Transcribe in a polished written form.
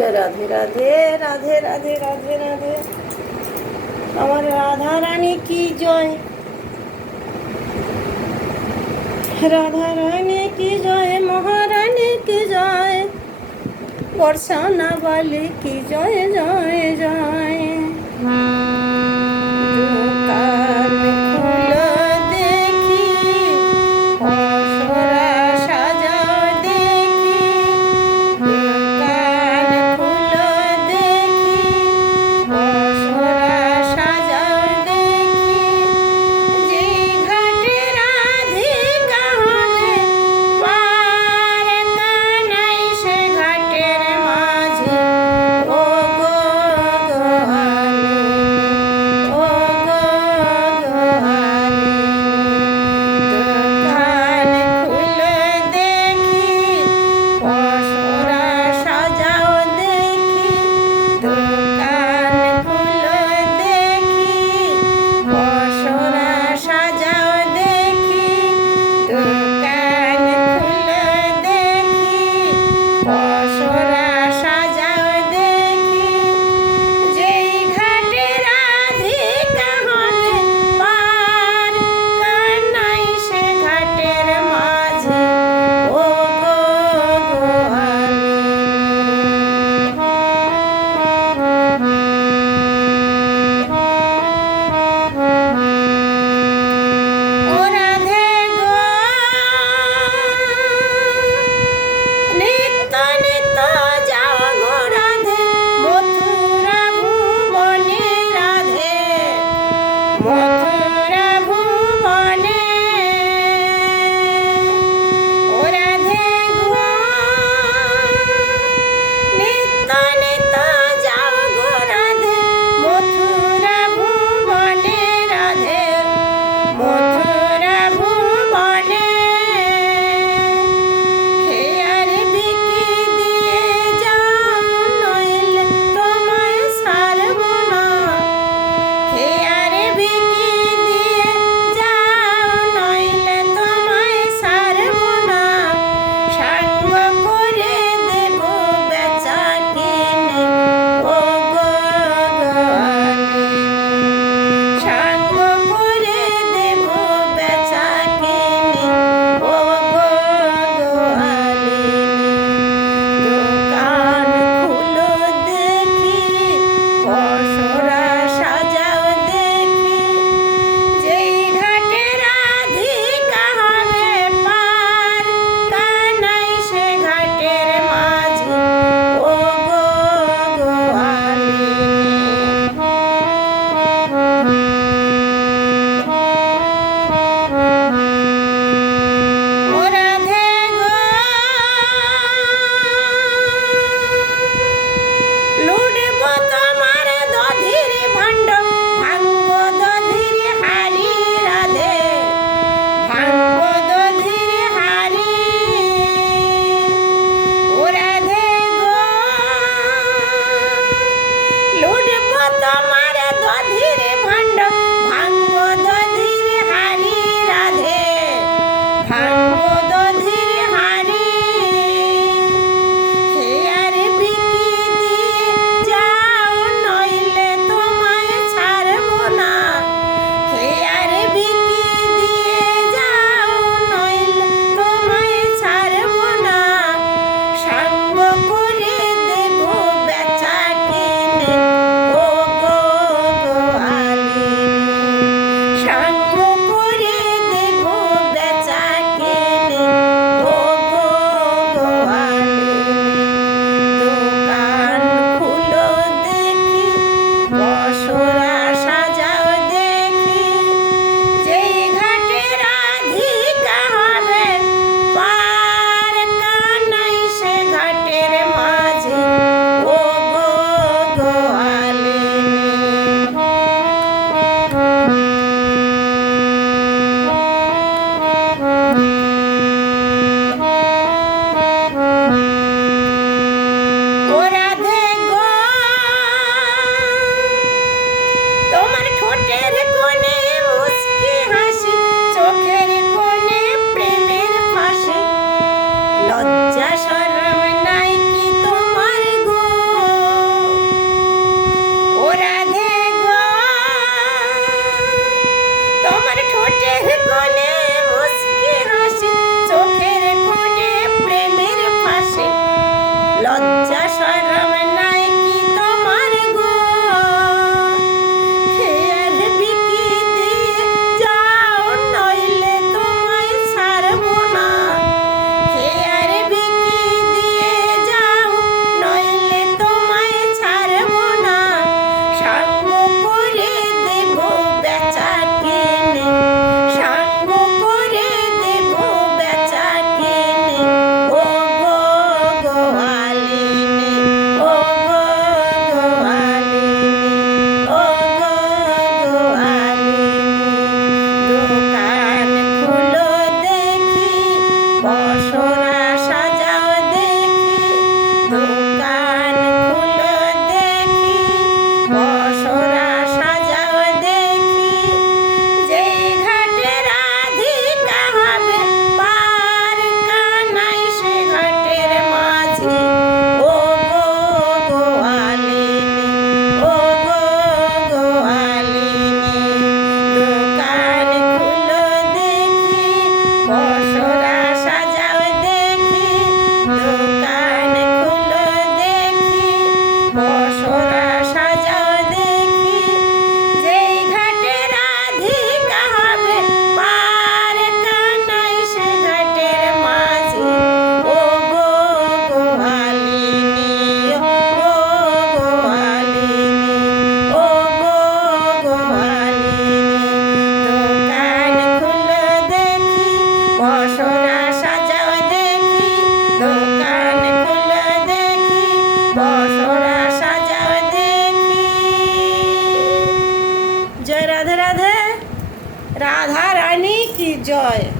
রাধে রাধে রাধে রাধে রাধে রাধে। আমার রাধা রানী কি জয়, রাধা রানী কি জয়, মহারানী কি জয়, বর্ষানা বালি কি জয় জয় জয়। দোকান খুলো দেখি, পসরা সাজাও দেখি, দোকান খুলো দেখি, পসরা সাজাও দেখি। যে ঘাটে রাধিকা হলে পার কানাই, সে ঘাটের মাঝে ও গো গোহালে, ও গো গোহালে। দোকান খুলে দেখি, পসরা সাজাও দেখি, দোকান খুলে দেখি, পসরা সাজাও দেখি, দোকান খুলে দেখি, পসরা সাজাও দেখি। যেই ঘাটে রাধিকা হলে পার কানাই, সে ঘাটের মাঝে ও গো গোহালে। ও রাধে গো, নিত্য নিত্য যাও গো রাধে, মথুরা ভুবনে রাধে, মথুরা ভুবনে। ও রাধে গো, নিত্য নিত্য যাও গো রাধে, মথুরা ভুবনে রাধে, মথুরা ভুবনে। খেয়ার বিকি দিয়ে যাও, নইলে তোমায় ছাড়ব না। খেয়ার বিকি দিয়ে যাও, নইলে তোমায় ছাড়ব না। সাঙ্গ করে দেব বেচা কিনে ও গো গোহালে, সাঙ্গ করে দেব বেচা কিনে ও গো গোহালে। দোকান খুলো দেখি, পসরা সাজাও দেখি। যেই ঘাটে রাধিকা হবে পার কানাই, সে ঘাটের মাঝে ও গো গোহালে। ও রাধে গো, লুটব তোমার দধির ভাণ্ড, ভাঙব দধির হাড়ি রাধে, ভাঙব দধির হাড়ি। ও রাধে গো, লুটব তোমার দধির ভাণ্ড, ভাঙব দধির হাড়ি রাধে, ভাঙব দধির হাড়ি। খেয়ার বিকি দিয়ে যাও, নইলে তোমায় ছাড়ব না। খেয়ার বিকি দিয়ে যাও, নইলে তোমায় ছাড়ব না। সাঙ্গ করে দেব বেচা কিনে ও গো গোহালে, সাঙ্গ করে দেব বেচা কিনে ও গো গোহালে। দোকান খুলো দেখি, পসরা সাজাও দেখি। যেই ঘাটে রাধিকা হবে পার কানাই, সে ঘাটের মাঝে ও গো গোহালে। ও রাধে গো, তোমার ঠোঁটের কোণে মুস্কি হাসি, চোখের কোণে প্রেমের ফাঁসি। লজ্জা শরম নাই কি তোমার গো, জয়।